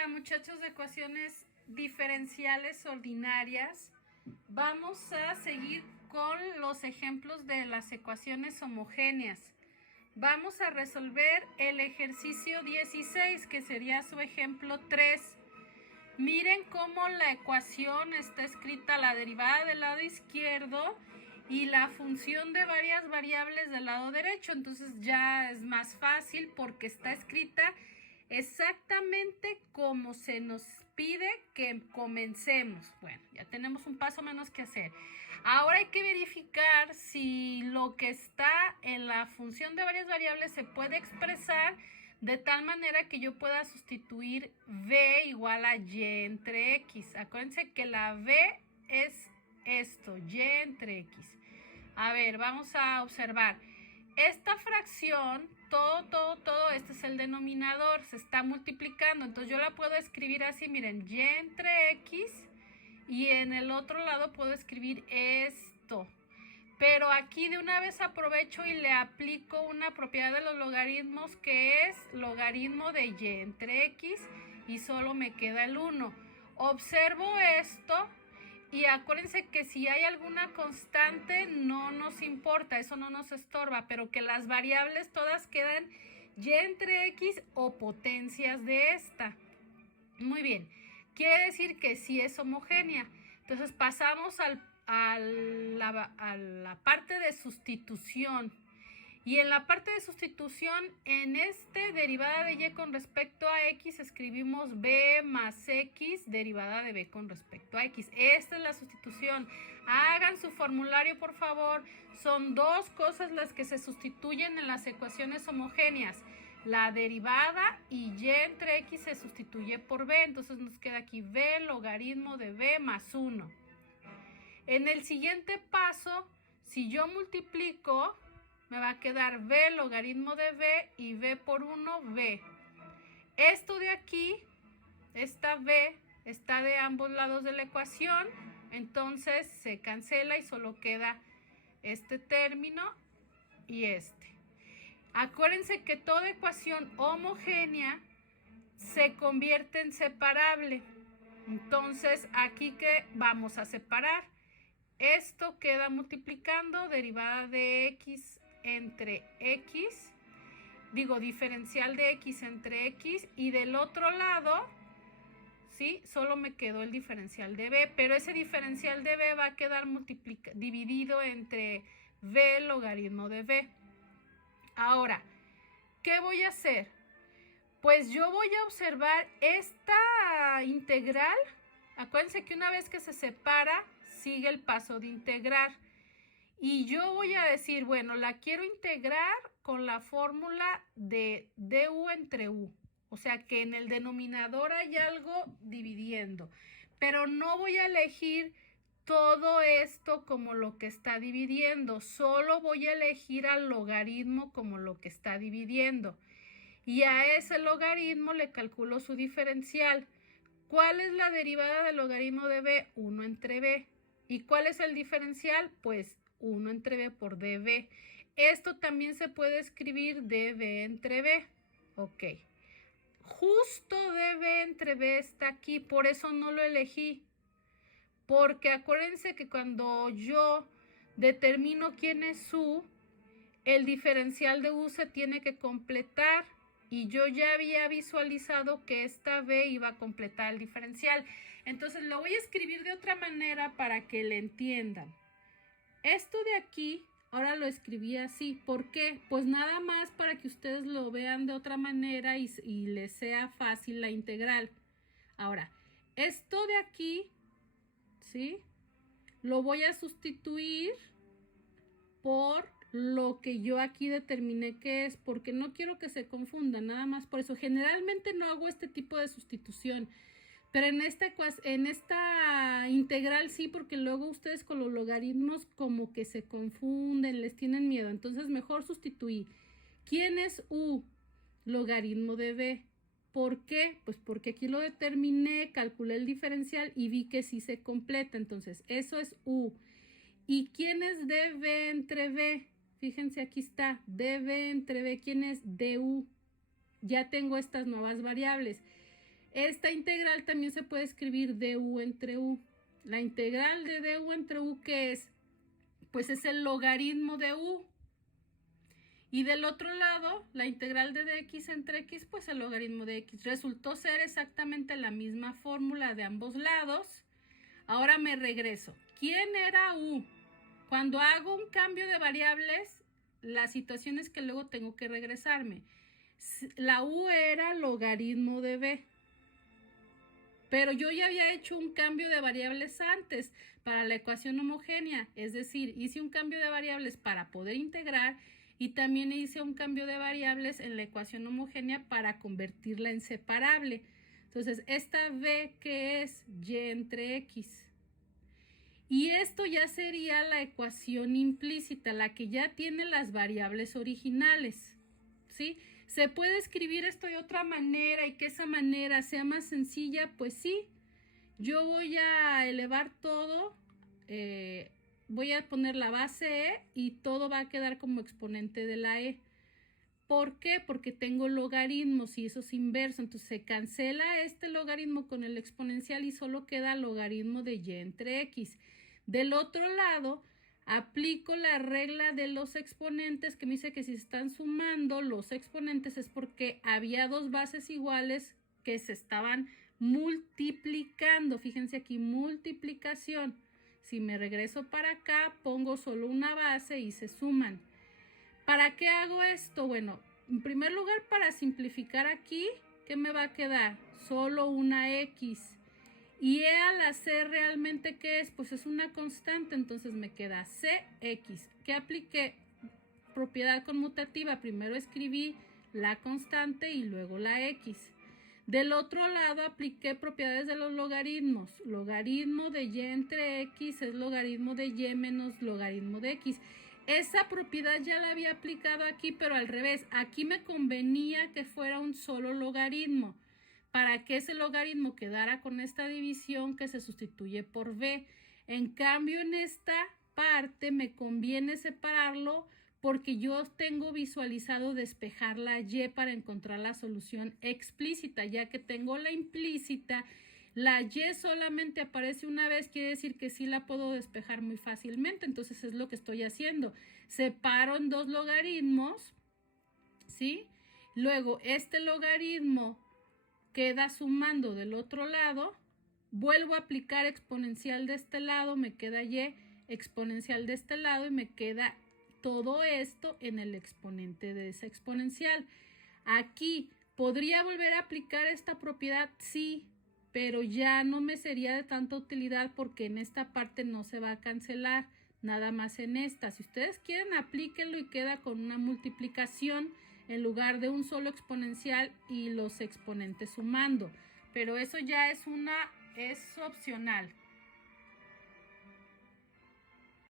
Hola muchachos de ecuaciones diferenciales ordinarias. Vamos a seguir con los ejemplos de las ecuaciones homogéneas. Vamos a resolver el ejercicio 16, que sería su ejemplo 3. Miren cómo la ecuación está escrita, la derivada del lado izquierdo y la función de varias variables del lado derecho. Entonces ya es más fácil porque está escrita exactamente como se nos pide que comencemos. Bueno, ya tenemos un paso menos que hacer. Ahora hay que verificar si lo que está en la función de varias variables se puede expresar de tal manera que yo pueda sustituir v igual a y entre x. Acuérdense que la v es esto, y entre x. A ver, vamos a observar. Esta fracción, todo, este es el denominador, se está multiplicando. Entonces yo la puedo escribir así, miren, y entre x, y en el otro lado puedo escribir esto. Pero aquí de una vez aprovecho y le aplico una propiedad de los logaritmos, que es logaritmo de y entre x, y solo me queda el 1. Observo esto. Y acuérdense que si hay alguna constante no nos importa, eso no nos estorba, pero que las variables todas quedan y entre x o potencias de esta. Muy bien, quiere decir que sí es homogénea. Entonces pasamos a la parte de sustitución. Y en la parte de sustitución, en derivada de y con respecto a x, escribimos b más x derivada de b con respecto a x. Esta es la sustitución. Hagan su formulario, por favor. Son dos cosas las que se sustituyen en las ecuaciones homogéneas. La derivada y entre x se sustituye por b. Entonces nos queda aquí b logaritmo de b más 1. En el siguiente paso, si yo multiplico, me va a quedar b logaritmo de b y b por 1, b. Esto de aquí, esta b, está de ambos lados de la ecuación, entonces se cancela y solo queda este término y este. Acuérdense que toda ecuación homogénea se convierte en separable. Entonces, aquí que vamos a separar. Esto queda multiplicando derivada de x entre x, diferencial de x entre x, y del otro lado, ¿sí? Solo me quedó el diferencial de b, pero ese diferencial de b va a quedar dividido entre b logaritmo de b. Ahora, ¿qué voy a hacer? Pues yo voy a observar esta integral. Acuérdense que una vez que se separa, sigue el paso de integrar. Y yo voy a decir, bueno, la quiero integrar con la fórmula de du entre u. O sea que en el denominador hay algo dividiendo. Pero no voy a elegir todo esto como lo que está dividiendo. Solo voy a elegir al logaritmo como lo que está dividiendo. Y a ese logaritmo le calculo su diferencial. ¿Cuál es la derivada del logaritmo de b? 1 entre b. ¿Y cuál es el diferencial? Pues 1 entre b por db. Esto también se puede escribir db entre b. Ok. Justo db entre b está aquí, por eso no lo elegí. Porque acuérdense que cuando yo determino quién es u, el diferencial de u se tiene que completar. Y yo ya había visualizado que esta b iba a completar el diferencial. Entonces lo voy a escribir de otra manera para que le entiendan. Esto de aquí, ahora lo escribí así. ¿Por qué? Pues nada más para que ustedes lo vean de otra manera y les sea fácil la integral. Ahora, esto de aquí, ¿sí? Lo voy a sustituir por lo que yo aquí determiné que es, porque no quiero que se confundan, nada más por eso. Generalmente no hago este tipo de sustitución, pero en esta integral sí, porque luego ustedes con los logaritmos como que se confunden, les tienen miedo. Entonces mejor sustituí. ¿Quién es u? Logaritmo de b. ¿Por qué? Pues porque aquí lo determiné, calculé el diferencial y vi que sí se completa. Entonces eso es u. ¿Y quién es db entre b? Fíjense, aquí está, db entre b. ¿Quién es du? Ya tengo estas nuevas variables. Esta integral también se puede escribir du entre u. La integral de du entre u, ¿qué es? Pues es el logaritmo de u. Y del otro lado, la integral de dx entre x, pues el logaritmo de x. Resultó ser exactamente la misma fórmula de ambos lados. Ahora me regreso. ¿Quién era u? Cuando hago un cambio de variables, la situación es que luego tengo que regresarme. La u era logaritmo de b. Pero yo ya había hecho un cambio de variables antes para la ecuación homogénea. Es decir, hice un cambio de variables para poder integrar y también hice un cambio de variables en la ecuación homogénea para convertirla en separable. Entonces, esta b, ¿qué es? Y entre x. Y esto ya sería la ecuación implícita, la que ya tiene las variables originales, ¿sí? ¿Se puede escribir esto de otra manera y que esa manera sea más sencilla? Pues sí. Yo voy a elevar todo, voy a poner la base e y todo va a quedar como exponente de la e. ¿Por qué? Porque tengo logaritmos y eso es inverso. Entonces se cancela este logaritmo con el exponencial y solo queda logaritmo de y entre x. Del otro lado, aplico la regla de los exponentes que me dice que si están sumando los exponentes es porque había dos bases iguales que se estaban multiplicando. Fíjense aquí, multiplicación. Si me regreso para acá, pongo solo una base y se suman. ¿Para qué hago esto? Bueno, en primer lugar, para simplificar aquí, ¿qué me va a quedar? Solo una x. Y e a la c realmente, ¿qué es? Pues es una constante, entonces me queda cx. ¿Qué apliqué? Propiedad conmutativa. Primero escribí la constante y luego la x. Del otro lado apliqué propiedades de los logaritmos. Logaritmo de y entre x es logaritmo de y menos logaritmo de x. Esa propiedad ya la había aplicado aquí, pero al revés. Aquí me convenía que fuera un solo logaritmo para que ese logaritmo quedara con esta división que se sustituye por b. En cambio, en esta parte me conviene separarlo porque yo tengo visualizado despejar la y para encontrar la solución explícita, ya que tengo la implícita. La y solamente aparece una vez, quiere decir que sí la puedo despejar muy fácilmente, entonces es lo que estoy haciendo. Separo en dos logaritmos, ¿sí? Luego, este logaritmo queda sumando del otro lado, vuelvo a aplicar exponencial de este lado, me queda y, exponencial de este lado y me queda todo esto en el exponente de esa exponencial. Aquí, ¿podría volver a aplicar esta propiedad? Sí, pero ya no me sería de tanta utilidad porque en esta parte no se va a cancelar, nada más en esta. Si ustedes quieren, aplíquenlo y queda con una multiplicación en lugar de un solo exponencial y los exponentes sumando. Pero eso ya es opcional.